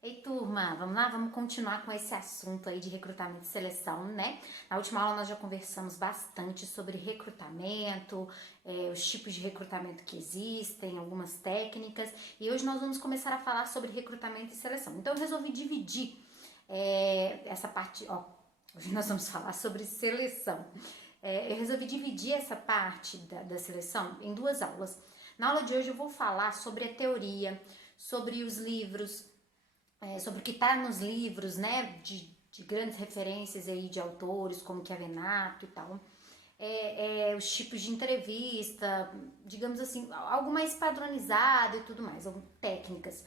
Ei, turma, vamos lá? Vamos continuar com esse assunto aí de recrutamento e seleção, né? Na última aula nós já conversamos bastante sobre recrutamento, os tipos de recrutamento que existem, algumas técnicas, e hoje nós vamos começar a falar sobre recrutamento e seleção. Então eu resolvi dividir essa parte, ó, hoje nós vamos falar sobre seleção. Eu resolvi dividir essa parte da seleção em duas aulas. Na aula de hoje eu vou falar sobre a teoria, sobre os livros, sobre o que está nos livros, né, de grandes referências aí de autores como Chiavenato e tal, os tipos de entrevista, digamos assim, algo mais padronizado e tudo mais, técnicas.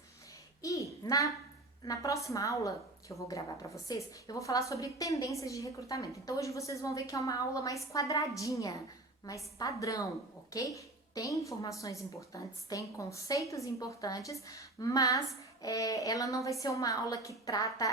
E na próxima aula que eu vou gravar para vocês, eu vou falar sobre tendências de recrutamento. Então hoje vocês vão ver que é uma aula mais quadradinha, mais padrão, ok? Tem informações importantes, tem conceitos importantes, mas ela não vai ser uma aula que trata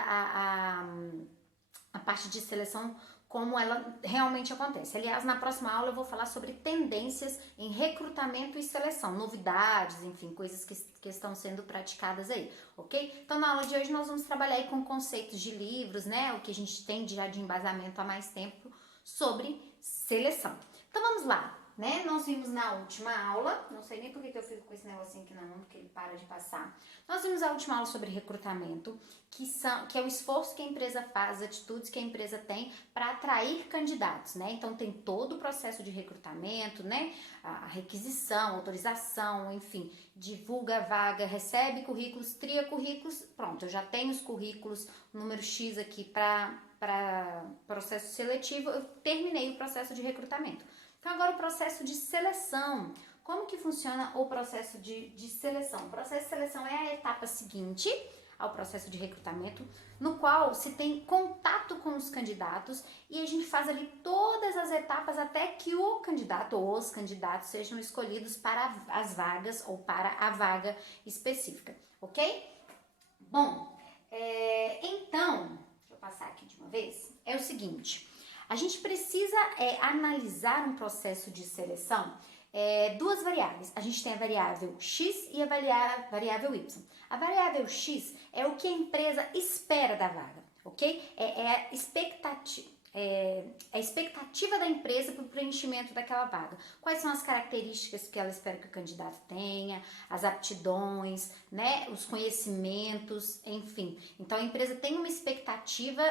a parte de seleção como ela realmente acontece. Aliás, na próxima aula eu vou falar sobre tendências em recrutamento e seleção, novidades, enfim, coisas que estão sendo praticadas aí, ok? Então, na aula de hoje nós vamos trabalhar aí com conceitos de livros, né, o que a gente tem já de embasamento há mais tempo sobre seleção. Então, vamos lá. Né? Nós vimos na última aula, não sei nem por que eu fico com esse negocinho aqui na mão, porque ele para de passar. Nós vimos a última aula sobre recrutamento, que é o esforço que a empresa faz, atitudes que a empresa tem para atrair candidatos, né? Então tem todo o processo de recrutamento, né? A requisição, autorização, enfim, divulga a vaga, recebe currículos, tria currículos, pronto, eu já tenho os currículos, número X aqui para processo seletivo, eu terminei o processo de recrutamento. Então agora o processo de seleção. Como que funciona o processo de seleção? O processo de seleção é a etapa seguinte ao processo de recrutamento, no qual se tem contato com os candidatos e a gente faz ali todas as etapas até que o candidato ou os candidatos sejam escolhidos para as vagas ou para a vaga específica, ok? Bom, então, deixa eu passar aqui de uma vez, é o seguinte... A gente precisa analisar um processo de seleção, duas variáveis. A gente tem a variável X e a variável Y. A variável X é o que a empresa espera da vaga, ok? A expectativa da empresa para o preenchimento daquela vaga. Quais são as características que ela espera que o candidato tenha, as aptidões, né, os conhecimentos, enfim. Então a empresa tem uma expectativa,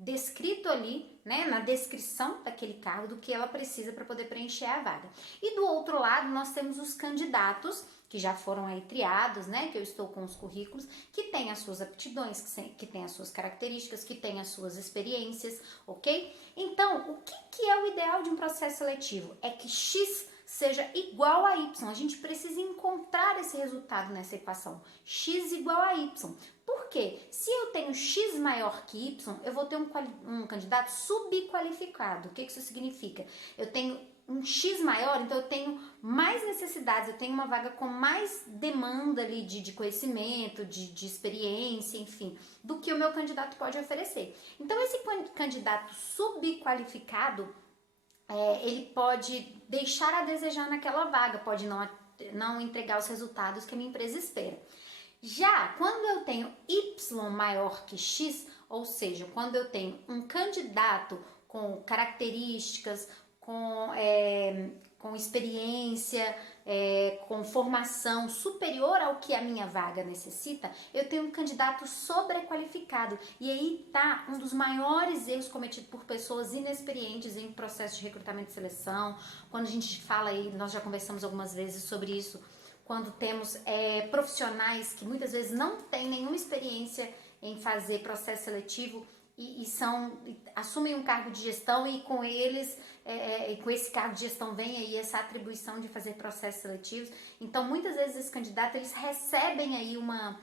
descrito ali, né, na descrição daquele cargo, do que ela precisa para poder preencher a vaga. E do outro lado, nós temos os candidatos, que já foram aí triados, né, que eu estou com os currículos, que têm as suas aptidões, que têm as suas características, que têm as suas experiências, ok? Então, o que é o ideal de um processo seletivo? É que X seja igual a Y. A gente precisa encontrar esse resultado nessa equação. X igual a Y. Por quê? Se eu tenho X maior que Y, eu vou ter um candidato subqualificado. O que isso significa? Eu tenho um X maior, então eu tenho mais necessidades, eu tenho uma vaga com mais demanda ali de conhecimento, de experiência, enfim, do que o meu candidato pode oferecer. Então esse candidato subqualificado, ele pode deixar a desejar naquela vaga, pode não entregar os resultados que a minha empresa espera. Já quando eu tenho Y maior que X, ou seja, quando eu tenho um candidato com características, com experiência, com formação superior ao que a minha vaga necessita, eu tenho um candidato sobrequalificado. E aí tá um dos maiores erros cometidos por pessoas inexperientes em processo de recrutamento e seleção. Quando a gente fala aí, nós já conversamos algumas vezes sobre isso, quando temos profissionais que muitas vezes não têm nenhuma experiência em fazer processo seletivo e assumem um cargo de gestão, e com eles, com esse cargo de gestão vem aí essa atribuição de fazer processos seletivos. Então muitas vezes esses candidatos, eles recebem aí uma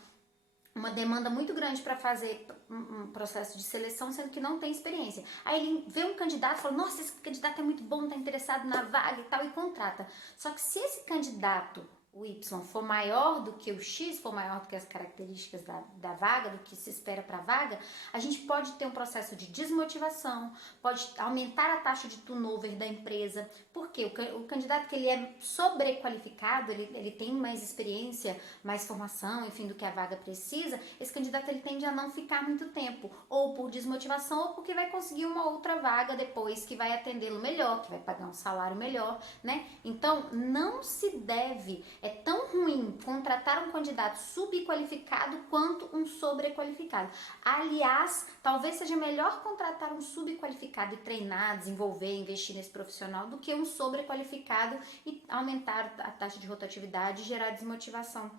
demanda muito grande para fazer um processo de seleção, sendo que não tem experiência. Aí ele vê um candidato e fala, nossa, esse candidato é muito bom, está interessado na vaga e tal, e contrata. Só que se esse candidato, o Y for maior do que o X, for maior do que as características da vaga, do que se espera para a vaga, a gente pode ter um processo de desmotivação, pode aumentar a taxa de turnover da empresa, porque o candidato que ele é sobrequalificado, ele tem mais experiência, mais formação, enfim, do que a vaga precisa, esse candidato ele tende a não ficar muito tempo, ou por desmotivação, ou porque vai conseguir uma outra vaga depois que vai atendê-lo melhor, que vai pagar um salário melhor, né? Então, não se deve, é tão ruim contratar um candidato subqualificado quanto um sobrequalificado. Aliás, talvez seja melhor contratar um subqualificado e treinar, desenvolver, investir nesse profissional do que um sobrequalificado e aumentar a taxa de rotatividade e gerar desmotivação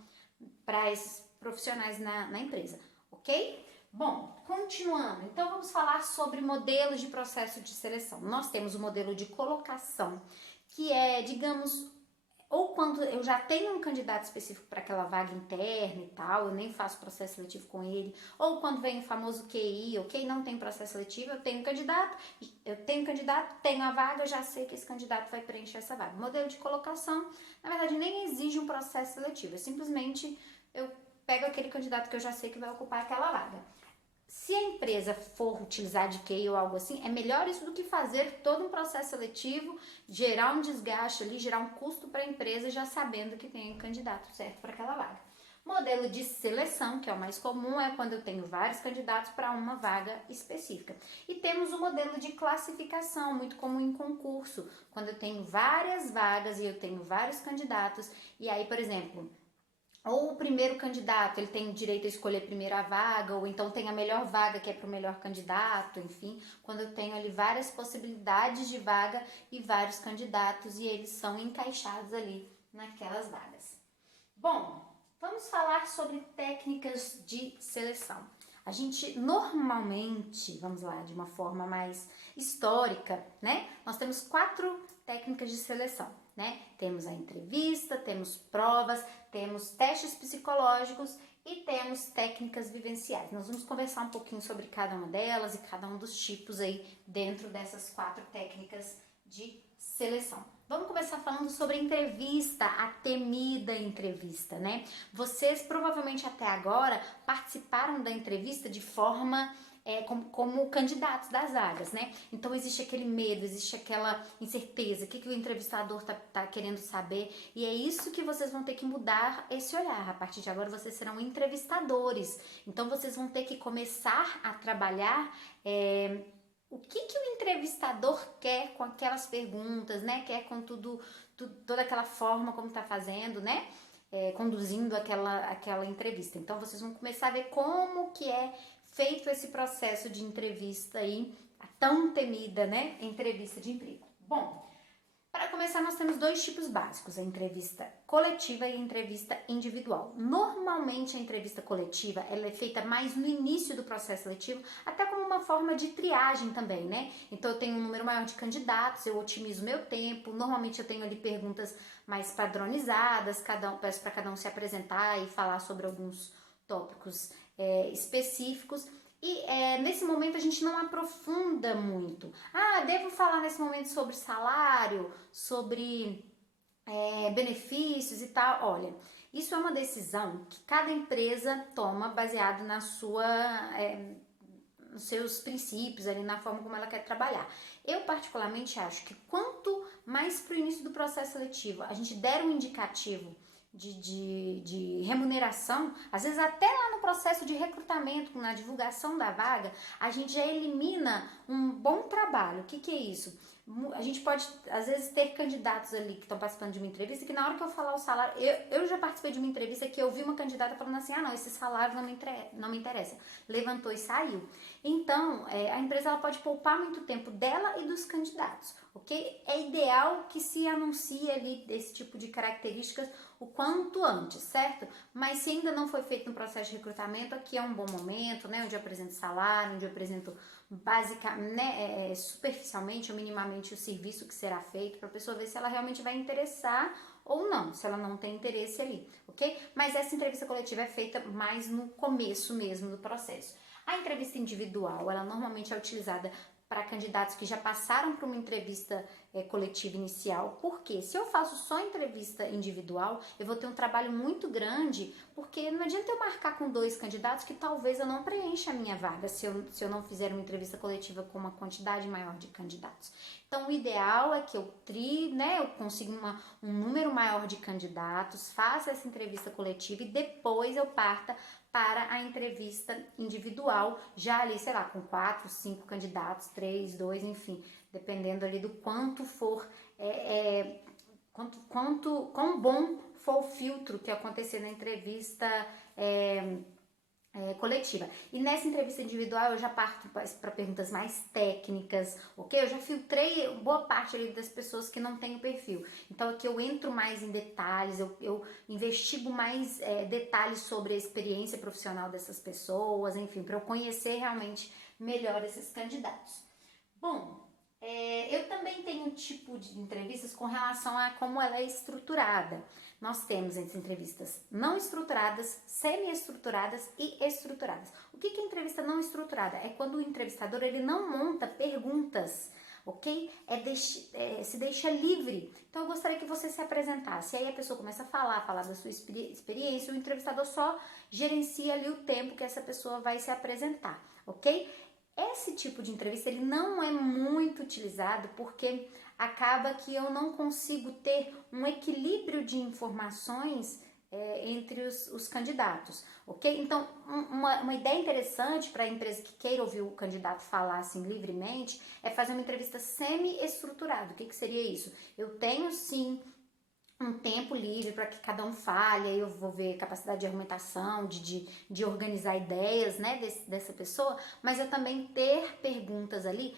para esses profissionais na empresa, ok? Bom, continuando, então vamos falar sobre modelos de processo de seleção. Nós temos o modelo de colocação, que é, digamos, ou quando eu já tenho um candidato específico para aquela vaga interna e tal, eu nem faço processo seletivo com ele, ou quando vem o famoso QI, ok, não tem processo seletivo, eu tenho candidato, tenho a vaga, eu já sei que esse candidato vai preencher essa vaga. O modelo de colocação, na verdade, nem exige um processo seletivo, é simplesmente eu pego aquele candidato que eu já sei que vai ocupar aquela vaga. Se a empresa for utilizar de QI ou algo assim, é melhor isso do que fazer todo um processo seletivo, gerar um desgaste ali, gerar um custo para a empresa já sabendo que tem um candidato certo para aquela vaga. Modelo de seleção, que é o mais comum, é quando eu tenho vários candidatos para uma vaga específica. E temos o modelo de classificação, muito comum em concurso, quando eu tenho várias vagas e eu tenho vários candidatos, e aí, por exemplo, ou o primeiro candidato, ele tem direito a escolher primeiro a vaga, ou então tem a melhor vaga que é para o melhor candidato, enfim, quando eu tenho ali várias possibilidades de vaga e vários candidatos e eles são encaixados ali naquelas vagas. Bom, vamos falar sobre técnicas de seleção. A gente normalmente, vamos lá, de uma forma mais histórica, né? Nós temos 4 técnicas de seleção, né? Temos a entrevista, temos provas, temos testes psicológicos e temos técnicas vivenciais. Nós vamos conversar um pouquinho sobre cada uma delas e cada um dos tipos aí dentro dessas 4 técnicas de seleção. Vamos começar falando sobre a entrevista, a temida entrevista, né? Vocês provavelmente até agora participaram da entrevista de forma como candidatos das vagas, né? Então existe aquele medo, existe aquela incerteza, o que o entrevistador tá querendo saber, e é isso que vocês vão ter que mudar esse olhar. A partir de agora vocês serão entrevistadores, então vocês vão ter que começar a trabalhar o que o entrevistador quer com aquelas perguntas, né? Quer com toda aquela forma como tá fazendo, né? Conduzindo aquela entrevista. Então vocês vão começar a ver como que é feito esse processo de entrevista aí, a tão temida, né? Entrevista de emprego. Bom, para começar, nós temos 2 tipos básicos, a entrevista coletiva e a entrevista individual. Normalmente, a entrevista coletiva ela é feita mais no início do processo seletivo, até como uma forma de triagem também, né? Então, eu tenho um número maior de candidatos, eu otimizo meu tempo, normalmente eu tenho ali perguntas mais padronizadas, peço para cada um se apresentar e falar sobre alguns tópicos específicos. E nesse momento a gente não aprofunda muito. Devo falar nesse momento sobre salário, sobre benefícios e tal. Olha, isso é uma decisão que cada empresa toma baseado nos seus princípios, ali na forma como ela quer trabalhar. Eu particularmente acho que quanto mais para o início do processo seletivo a gente der um indicativo de remuneração, às vezes até lá no processo de recrutamento, na divulgação da vaga, a gente já elimina um bom trabalho. O que é isso? A gente pode, às vezes, ter candidatos ali que estão participando de uma entrevista que na hora que eu falar o salário, eu já participei de uma entrevista que eu vi uma candidata falando assim, não, esse salário não me interessa. Levantou e saiu. Então, a empresa ela pode poupar muito tempo dela e dos candidatos, ok? É ideal que se anuncie ali desse tipo de características o quanto antes, certo? Mas se ainda não foi feito no processo de recrutamento, aqui é um bom momento, né? Onde eu apresento salário, onde eu apresento basicamente, né, superficialmente ou minimamente o serviço que será feito para a pessoa ver se ela realmente vai interessar ou não, se ela não tem interesse ali, ok? Mas essa entrevista coletiva é feita mais no começo mesmo do processo. A entrevista individual, ela normalmente é utilizada para candidatos que já passaram por uma entrevista coletiva inicial. Porque se eu faço só entrevista individual, eu vou ter um trabalho muito grande, porque não adianta eu marcar com 2 candidatos que talvez eu não preencha a minha vaga se eu não fizer uma entrevista coletiva com uma quantidade maior de candidatos. Então, o ideal é que eu eu consiga um número maior de candidatos, faça essa entrevista coletiva e depois eu parta para a entrevista individual, já ali, sei lá, com 4, 5 candidatos, 3, 2, enfim, dependendo ali do quanto for, quão bom for o filtro que acontecer na entrevista coletiva. E nessa entrevista individual eu já parto para perguntas mais técnicas, ok? Eu já filtrei boa parte ali das pessoas que não têm o perfil. Então aqui eu entro mais em detalhes, eu investigo mais detalhes sobre a experiência profissional dessas pessoas, enfim, para eu conhecer realmente melhor esses candidatos. Bom, eu também tenho um tipo de entrevistas com relação a como ela é estruturada. Nós temos as entrevistas não estruturadas, semi-estruturadas e estruturadas. O que é entrevista não estruturada? É quando o entrevistador ele não monta perguntas, ok? Se deixa livre. Então eu gostaria que você se apresentasse. Aí a pessoa começa a falar da sua experiência, o entrevistador só gerencia ali o tempo que essa pessoa vai se apresentar, ok? Esse tipo de entrevista ele não é muito utilizado porque acaba que eu não consigo ter um equilíbrio de informações entre os candidatos, ok? Então, uma ideia interessante para a empresa que queira ouvir o candidato falar assim livremente é fazer uma entrevista semi-estruturada. O que seria isso? Eu tenho sim um tempo livre para que cada um fale, aí eu vou ver capacidade de argumentação, de organizar ideias, né, dessa pessoa, mas eu também ter perguntas ali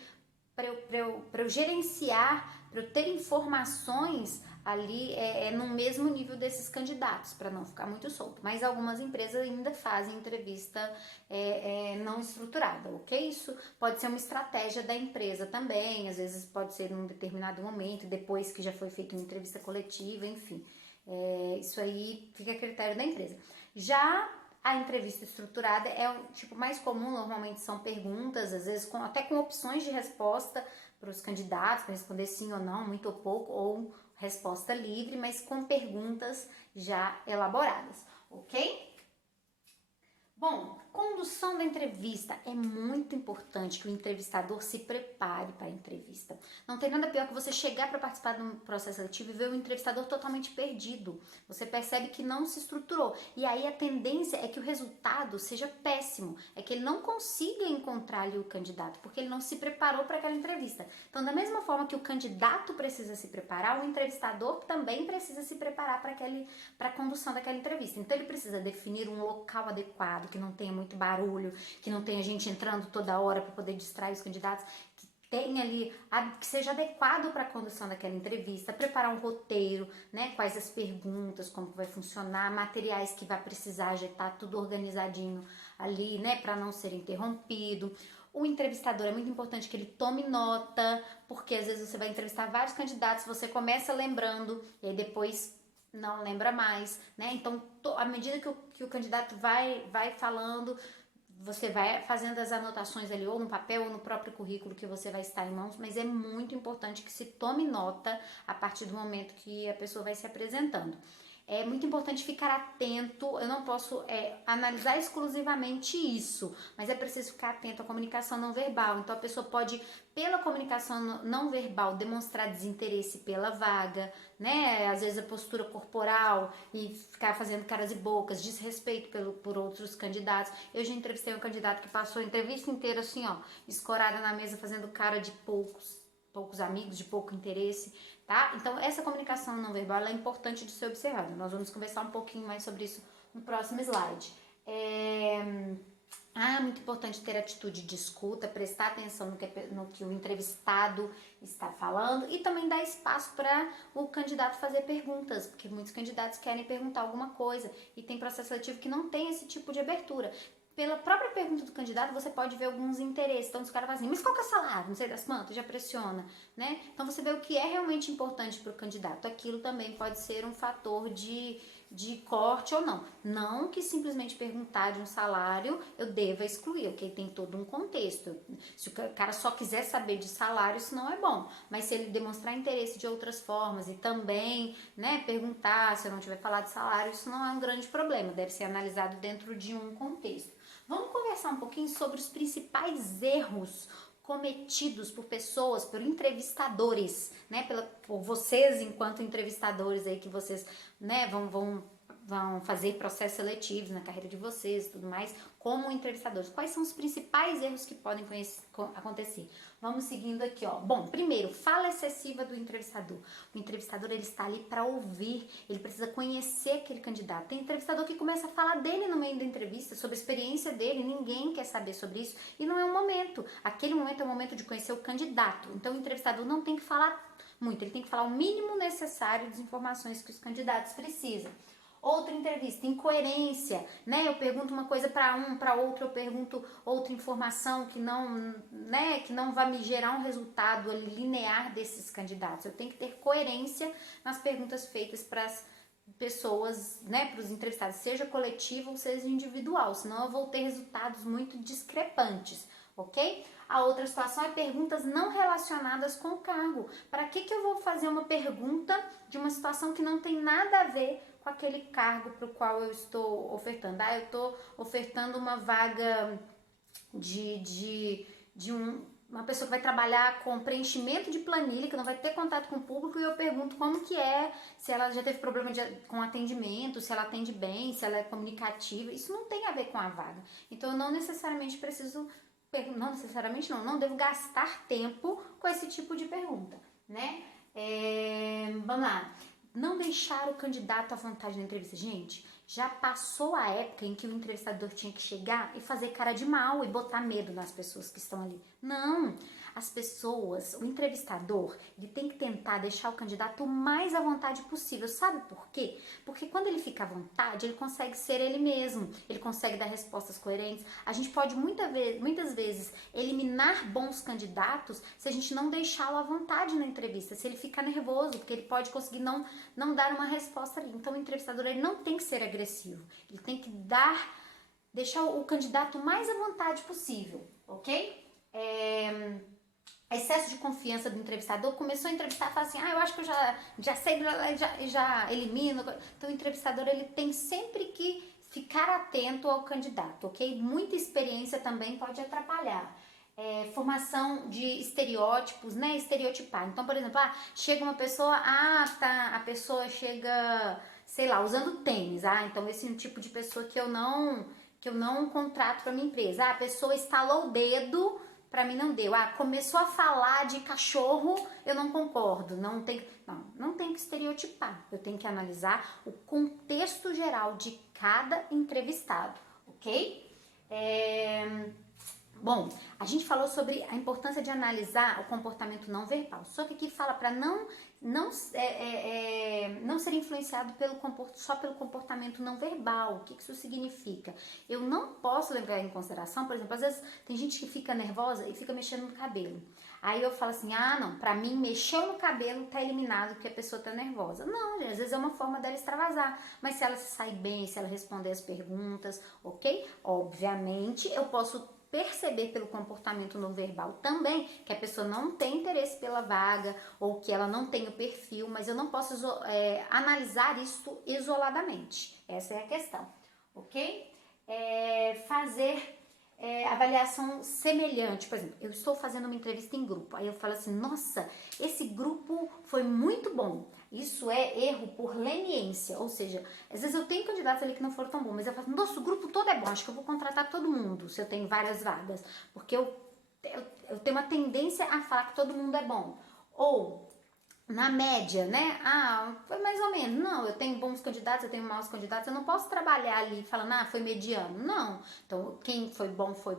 para eu gerenciar, para eu ter informações ali no mesmo nível desses candidatos, para não ficar muito solto. Mas algumas empresas ainda fazem entrevista não estruturada, ok? Isso pode ser uma estratégia da empresa também, às vezes pode ser num determinado momento, depois que já foi feita uma entrevista coletiva, enfim. Isso aí fica a critério da empresa. Já a entrevista estruturada é o tipo mais comum, normalmente são perguntas, às vezes até com opções de resposta para os candidatos, para responder sim ou não, muito ou pouco, ou resposta livre, mas com perguntas já elaboradas, ok? Bom, condução da entrevista. É muito importante que o entrevistador se prepare para a entrevista. Não tem nada pior que você chegar para participar de um processo seletivo e ver o entrevistador totalmente perdido. Você percebe que não se estruturou. E aí a tendência é que o resultado seja péssimo. É que ele não consiga encontrar ali o candidato, porque ele não se preparou para aquela entrevista. Então, da mesma forma que o candidato precisa se preparar, o entrevistador também precisa se preparar para a condução daquela entrevista. Então, ele precisa definir um local adequado, que não tenha muito barulho, que não tenha gente entrando toda hora para poder distrair os candidatos, que tenha ali, que seja adequado para a condução daquela entrevista, preparar um roteiro, né, quais as perguntas, como vai funcionar, materiais que vai precisar, já tá tudo organizadinho ali, né, para não ser interrompido. O entrevistador é muito importante que ele tome nota, porque às vezes você vai entrevistar vários candidatos, você começa lembrando e aí depois não lembra mais, né? Então, à medida que o candidato vai falando, você vai fazendo as anotações ali, ou no papel, ou no próprio currículo que você vai estar em mãos, mas é muito importante que se tome nota a partir do momento que a pessoa vai se apresentando. É muito importante ficar atento, eu não posso analisar exclusivamente isso, mas é preciso ficar atento à comunicação não verbal. Então a pessoa pode, pela comunicação não verbal, demonstrar desinteresse pela vaga, né? Às vezes a postura corporal e ficar fazendo caras e bocas, desrespeito por outros candidatos. Eu já entrevistei um candidato que passou a entrevista inteira assim, ó, escorada na mesa, fazendo cara de poucos amigos, de pouco interesse, tá? Então, essa comunicação não verbal é importante de ser observada. Nós vamos conversar um pouquinho mais sobre isso no próximo slide. Muito importante ter atitude de escuta, prestar atenção no que o entrevistado está falando e também dar espaço para o candidato fazer perguntas, porque muitos candidatos querem perguntar alguma coisa e tem processo seletivo que não tem esse tipo de abertura. Pela própria pergunta do candidato, você pode ver alguns interesses. Então, os caras falam assim, mas qual que é o salário? Não sei das quantas, já pressiona, né? Então, você vê o que é realmente importante para o candidato. Aquilo também pode ser um fator de de corte ou não. Não que simplesmente perguntar de um salário eu deva excluir, ok? Tem todo um contexto. Se o cara só quiser saber de salário, isso não é bom. Mas se ele demonstrar interesse de outras formas e também, né, perguntar se eu não tiver falado de salário, isso não é um grande problema. Deve ser analisado dentro de um contexto. Vamos conversar um pouquinho sobre os principais erros cometidos por pessoas, por entrevistadores, né, por vocês enquanto entrevistadores aí que vocês, né, vão fazer processos seletivos na carreira de vocês e tudo mais, como entrevistadores. Quais são os principais erros que podem acontecer? Vamos seguindo aqui, ó. Bom, primeiro, fala excessiva do entrevistador. O entrevistador, ele está ali para ouvir, ele precisa conhecer aquele candidato. Tem entrevistador que começa a falar dele no meio da entrevista, sobre a experiência dele, ninguém quer saber sobre isso e não é o momento. Aquele momento é o momento de conhecer o candidato. Então, o entrevistador não tem que falar muito, ele tem que falar o mínimo necessário das informações que os candidatos precisam. Outra entrevista, incoerência, né? Eu pergunto uma coisa para outro, eu pergunto outra informação que não, né, que não vai me gerar um resultado ali linear desses candidatos. Eu tenho que ter coerência nas perguntas feitas para as pessoas, né, para os entrevistados, seja coletivo ou seja individual, senão eu vou ter resultados muito discrepantes, ok? A outra situação é perguntas não relacionadas com o cargo. Para que eu vou fazer uma pergunta de uma situação que não tem nada a ver com aquele cargo para o qual eu estou ofertando? Eu estou ofertando uma vaga de uma pessoa que vai trabalhar com preenchimento de planilha, que não vai ter contato com o público, e eu pergunto como que é, se ela já teve problema com atendimento, se ela atende bem, se ela é comunicativa. Isso não tem a ver com a vaga. Então, eu não necessariamente não devo gastar tempo com esse tipo de pergunta, né? Vamos lá. Não deixar o candidato à vontade na entrevista. Gente, já passou a época em que o entrevistador tinha que chegar e fazer cara de mal e botar medo nas pessoas que estão ali. Não! As pessoas, o entrevistador, ele tem que tentar deixar o candidato o mais à vontade possível. Sabe por quê? Porque quando ele fica à vontade, ele consegue ser ele mesmo. Ele consegue dar respostas coerentes. A gente pode muitas vezes eliminar bons candidatos se a gente não deixá-lo à vontade na entrevista. Se ele ficar nervoso, porque ele pode conseguir não dar uma resposta ali. Então o entrevistador, ele não tem que ser agressivo. Ele tem que deixar o candidato o mais à vontade possível, ok? Excesso de confiança do entrevistador, começou a entrevistar e fala assim, eu acho que eu já sei, já elimino. Então o entrevistador, ele tem sempre que ficar atento ao candidato, ok? Muita experiência também pode atrapalhar. Formação de estereótipos, né? Estereotipar. Então, por exemplo, chega uma pessoa, a pessoa chega, sei lá, usando tênis, então esse é um tipo de pessoa que eu não contrato para minha empresa. A pessoa estalou o dedo, para mim não deu. Começou a falar de cachorro, eu não concordo. Não tem que estereotipar. Eu tenho que analisar o contexto geral de cada entrevistado, ok? Bom, a gente falou sobre a importância de analisar o comportamento não verbal. Só que aqui fala para não ser influenciado só pelo comportamento não verbal. O que isso significa? Eu não posso levar em consideração, por exemplo, às vezes tem gente que fica nervosa e fica mexendo no cabelo. Aí eu falo assim, não, pra mim mexeu no cabelo tá eliminado porque a pessoa tá nervosa. Não, às vezes é uma forma dela extravasar. Mas se ela se sair bem, se ela responder as perguntas, ok? Obviamente eu posso perceber pelo comportamento não verbal também que a pessoa não tem interesse pela vaga ou que ela não tem o perfil, mas eu não posso analisar isso isoladamente. Essa é a questão, ok? Fazer avaliação semelhante. Por exemplo, eu estou fazendo uma entrevista em grupo, aí eu falo assim, nossa, esse grupo foi muito bom. Isso é erro por leniência, ou seja, às vezes eu tenho candidatos ali que não foram tão bons, mas eu falo assim, nossa, o grupo todo é bom, acho que eu vou contratar todo mundo, se eu tenho várias vagas, porque eu tenho uma tendência a falar que todo mundo é bom. Ou, na média, né, foi mais ou menos, não, eu tenho bons candidatos, eu tenho maus candidatos, eu não posso trabalhar ali falando, foi mediano, não. Então, quem foi bom foi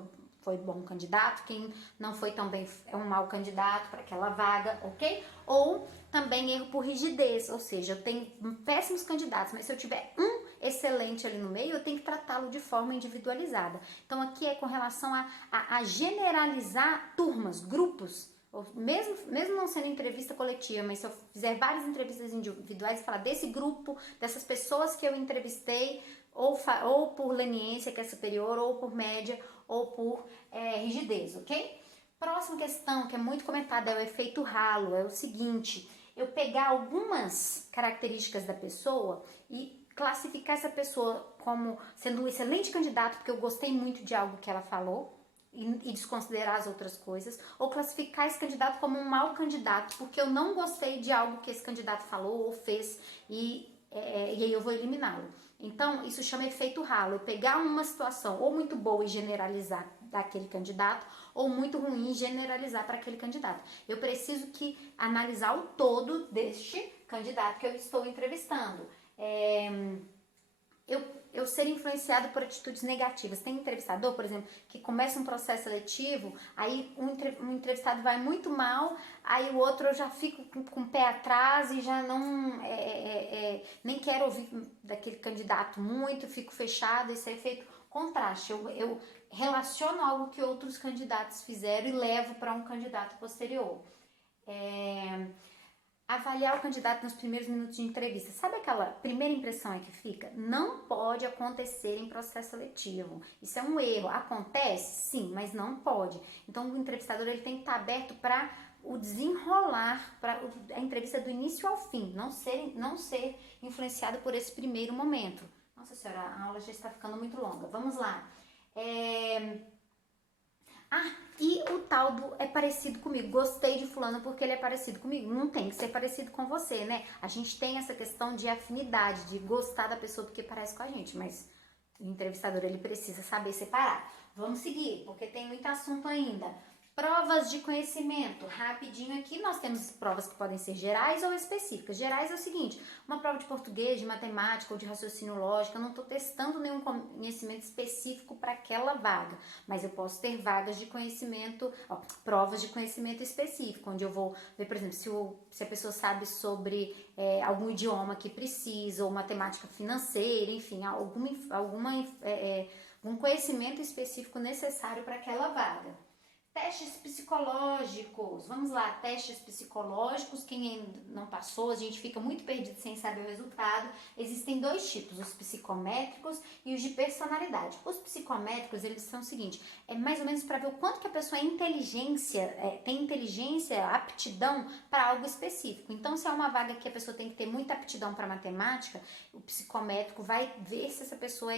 bom candidato, quem não foi tão bem é um mau candidato para aquela vaga, ok? Ou também erro por rigidez, ou seja, eu tenho péssimos candidatos, mas se eu tiver um excelente ali no meio, eu tenho que tratá-lo de forma individualizada. Então aqui é com relação a generalizar turmas, grupos, Ou mesmo não sendo entrevista coletiva, mas se eu fizer várias entrevistas individuais e falar desse grupo, dessas pessoas que eu entrevistei, ou por leniência, que é superior, ou por média, ou por rigidez, ok? Próxima questão, que é muito comentada, é o efeito halo. É o seguinte, eu pegar algumas características da pessoa e classificar essa pessoa como sendo um excelente candidato, porque eu gostei muito de algo que ela falou, e desconsiderar as outras coisas, ou classificar esse candidato como um mau candidato, porque eu não gostei de algo que esse candidato falou ou fez, e aí eu vou eliminá-lo. Então, isso chama efeito halo. Eu pegar uma situação ou muito boa e generalizar daquele candidato, ou muito ruim e generalizar para aquele candidato. Eu preciso analisar o todo deste candidato que eu estou entrevistando. Eu ser influenciado por atitudes negativas. Tem entrevistador, por exemplo, que começa um processo seletivo, aí um entrevistado vai muito mal, aí o outro eu já fico com o pé atrás e já não nem quero ouvir daquele candidato muito, fico fechado. Isso é efeito contraste. Eu relaciono algo que outros candidatos fizeram e levo para um candidato posterior. Avaliar o candidato nos primeiros minutos de entrevista. Sabe aquela primeira impressão que fica? Não pode acontecer em processo seletivo. Isso é um erro. Acontece? Sim, mas não pode. Então o entrevistador ele tem que estar aberto para o desenrolar, para a entrevista do início ao fim. Não ser influenciado por esse primeiro momento. Nossa senhora, a aula já está ficando muito longa. Vamos lá. E o tal do é parecido comigo. Gostei de fulano porque ele é parecido comigo. Não tem que ser parecido com você, né? A gente tem essa questão de afinidade, de gostar da pessoa porque parece com a gente, mas o entrevistador ele precisa saber separar. Vamos seguir, porque tem muito assunto ainda. Provas de conhecimento. Rapidinho aqui, nós temos provas que podem ser gerais ou específicas. Gerais é o seguinte, uma prova de português, de matemática ou de raciocínio lógico, eu não estou testando nenhum conhecimento específico para aquela vaga, mas eu posso ter vagas de conhecimento, provas de conhecimento específico, onde eu vou ver, por exemplo, se a pessoa sabe sobre algum idioma que precisa, ou matemática financeira, enfim, algum conhecimento específico necessário para aquela vaga. Testes psicológicos, vamos lá, testes psicológicos, quem ainda não passou, a gente fica muito perdido sem saber o resultado. Existem dois tipos, os psicométricos e os de personalidade. Os psicométricos, eles são o seguinte, é mais ou menos para ver o quanto que a pessoa tem inteligência, aptidão para algo específico. Então, se é uma vaga que a pessoa tem que ter muita aptidão para matemática, o psicométrico vai ver se essa pessoa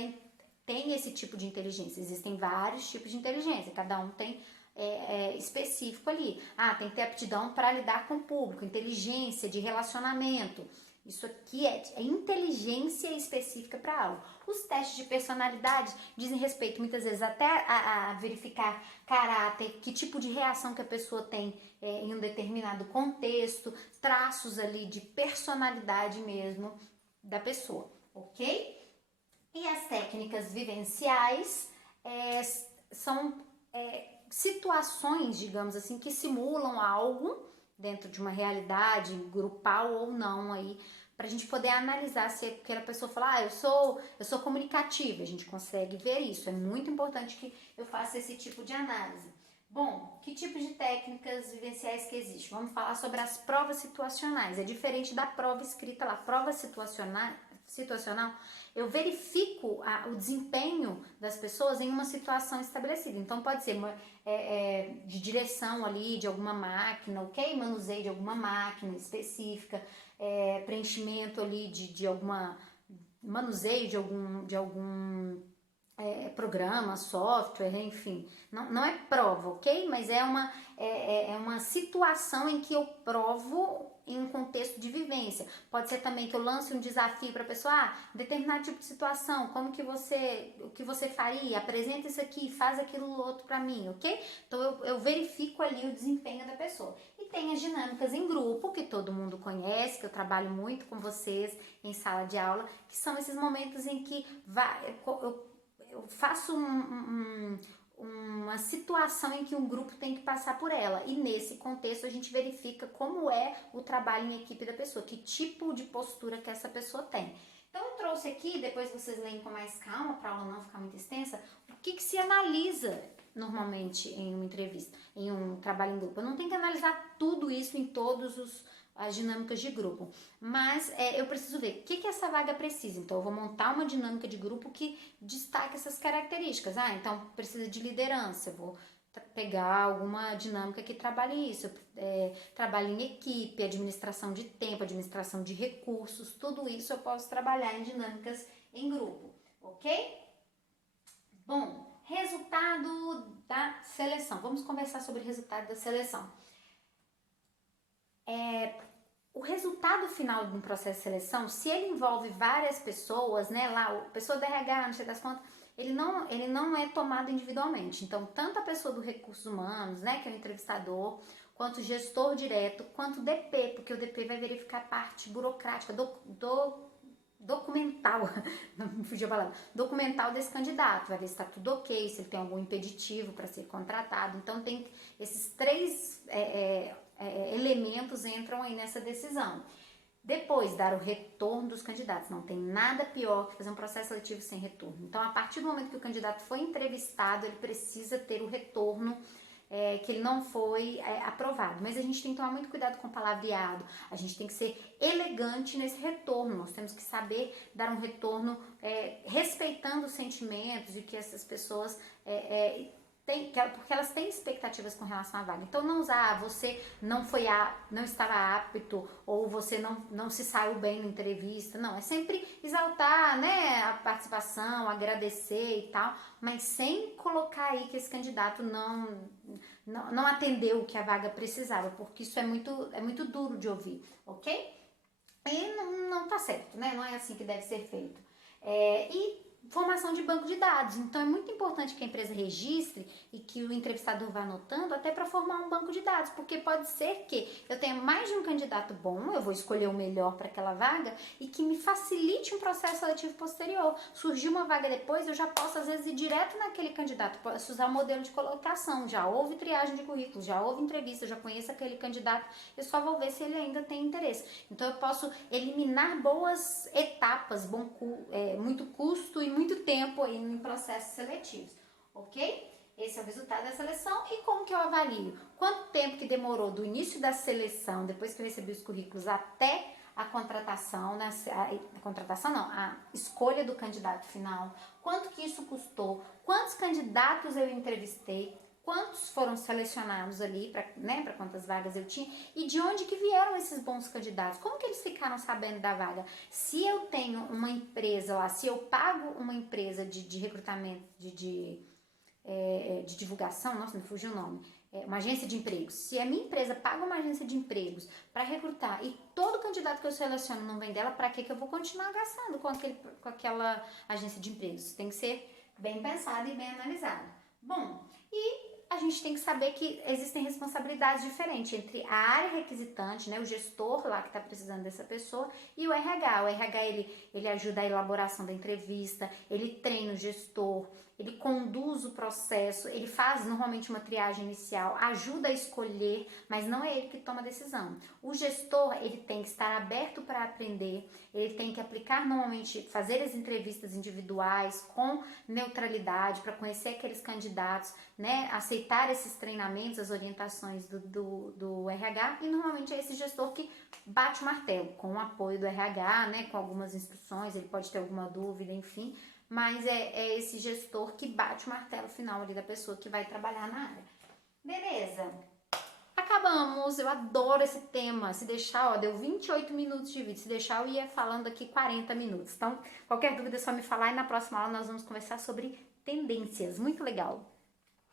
tem esse tipo de inteligência. Existem vários tipos de inteligência, cada um tem específico ali. Tem que ter aptidão para lidar com o público, inteligência de relacionamento. Isso aqui é inteligência específica para algo. Os testes de personalidade dizem respeito muitas vezes até a verificar caráter, que tipo de reação que a pessoa tem em um determinado contexto, traços ali de personalidade mesmo da pessoa, ok? E as técnicas vivenciais são situações, digamos assim, que simulam algo dentro de uma realidade grupal ou não aí, pra gente poder analisar se aquela pessoa fala, eu sou comunicativa, a gente consegue ver isso. É muito importante que eu faça esse tipo de análise. Bom, que tipo de técnicas vivenciais que existe? Vamos falar sobre as provas situacionais. É diferente da prova escrita lá. Prova situacional, eu verifico o desempenho das pessoas em uma situação estabelecida. Então, pode ser de direção ali de alguma máquina, ok? Manuseio de alguma máquina específica, preenchimento ali de alguma... manuseio de algum programa, software, enfim. Não é prova, ok? Mas é uma situação em que eu provo em um contexto de vivência. Pode ser também que eu lance um desafio para a pessoa, determinado tipo de situação, o que você faria, apresenta isso aqui, faz aquilo outro para mim, ok? Então eu verifico ali o desempenho da pessoa. E tem as dinâmicas em grupo, que todo mundo conhece, que eu trabalho muito com vocês em sala de aula, que são esses momentos em que eu faço uma situação em que um grupo tem que passar por ela, e nesse contexto a gente verifica como é o trabalho em equipe da pessoa, que tipo de postura que essa pessoa tem. Então eu trouxe aqui, depois vocês leem com mais calma, para a aula não ficar muito extensa, o que se analisa normalmente em uma entrevista, em um trabalho em grupo. Eu não tenho que analisar tudo isso em todos as dinâmicas de grupo, mas eu preciso ver o que essa vaga precisa. Então eu vou montar uma dinâmica de grupo que destaque essas características. Então precisa de liderança, eu vou pegar alguma dinâmica que trabalhe isso, trabalho em equipe, administração de tempo, administração de recursos, tudo isso eu posso trabalhar em dinâmicas em grupo, ok? Bom, resultado da seleção. Vamos conversar sobre o resultado da seleção. O resultado final de um processo de seleção, se ele envolve várias pessoas, né, lá, a pessoa do RH, não sei das contas, ele não é tomado individualmente. Então, tanto a pessoa do recursos humanos, né, que é o entrevistador, quanto o gestor direto, quanto o DP, porque o DP vai verificar a parte burocrática, documental, não me fugiu a palavra, documental desse candidato, vai ver se está tudo ok, se ele tem algum impeditivo para ser contratado. Então, tem esses três elementos entram aí nessa decisão. Depois, dar o retorno dos candidatos. Não tem nada pior que fazer um processo seletivo sem retorno. Então, a partir do momento que o candidato foi entrevistado, ele precisa ter o retorno que ele não foi aprovado. Mas a gente tem que tomar muito cuidado com o palavreado. A gente tem que ser elegante nesse retorno. Nós temos que saber dar um retorno respeitando os sentimentos e que essas pessoas... porque elas têm expectativas com relação à vaga. Então, não usar você não estava apto ou você não se saiu bem na entrevista. Não, é sempre exaltar, né, a participação, agradecer e tal, mas sem colocar aí que esse candidato não atendeu o que a vaga precisava, porque isso é muito duro de ouvir, ok? E não tá certo, né? Não é assim que deve ser feito. E formação de banco de dados. Então, é muito importante que a empresa registre e que o entrevistador vá anotando até para formar um banco de dados, porque pode ser que eu tenha mais de um candidato bom, eu vou escolher o melhor para aquela vaga e que me facilite um processo seletivo posterior. Surgiu uma vaga depois, eu já posso, às vezes, ir direto naquele candidato, posso usar o modelo de colocação, já houve triagem de currículos, já houve entrevista, eu já conheço aquele candidato, eu só vou ver se ele ainda tem interesse. Então, eu posso eliminar boas etapas, muito custo e muito tempo aí em processos seletivos, ok? Esse é o resultado da seleção. E como que eu avalio? Quanto tempo que demorou do início da seleção, depois que eu recebi os currículos, até a contratação, a escolha do candidato final, quanto que isso custou, quantos candidatos eu entrevistei, quantos foram selecionados ali, para quantas vagas eu tinha, e de onde que vieram esses bons candidatos, como que eles ficaram sabendo da vaga. Se eu tenho uma empresa lá, se eu pago uma empresa de recrutamento, de divulgação, nossa, me fugiu o nome, uma agência de empregos, se a minha empresa paga uma agência de empregos para recrutar e todo candidato que eu seleciono não vem dela, para que eu vou continuar gastando com aquela agência de empregos? Tem que ser bem pensado e bem analisado. Bom, e a gente tem que saber que existem responsabilidades diferentes entre a área requisitante, né, o gestor lá que está precisando dessa pessoa, e o RH. O RH, ele ajuda a elaboração da entrevista, ele treina o gestor, ele conduz o processo, ele faz normalmente uma triagem inicial, ajuda a escolher, mas não é ele que toma a decisão. O gestor, ele tem que estar aberto para aprender, ele tem que aplicar normalmente, fazer as entrevistas individuais com neutralidade para conhecer aqueles candidatos, né, aceitar esses treinamentos, as orientações do RH, e normalmente é esse gestor que bate o martelo, com o apoio do RH, né, com algumas instruções, ele pode ter alguma dúvida, enfim, mas é esse gestor que bate o martelo final ali da pessoa que vai trabalhar na área. Beleza? Acabamos, eu adoro esse tema. Se deixar, deu 28 minutos de vídeo. Se deixar, eu ia falando aqui 40 minutos. Então, qualquer dúvida é só me falar e na próxima aula nós vamos conversar sobre tendências. Muito legal!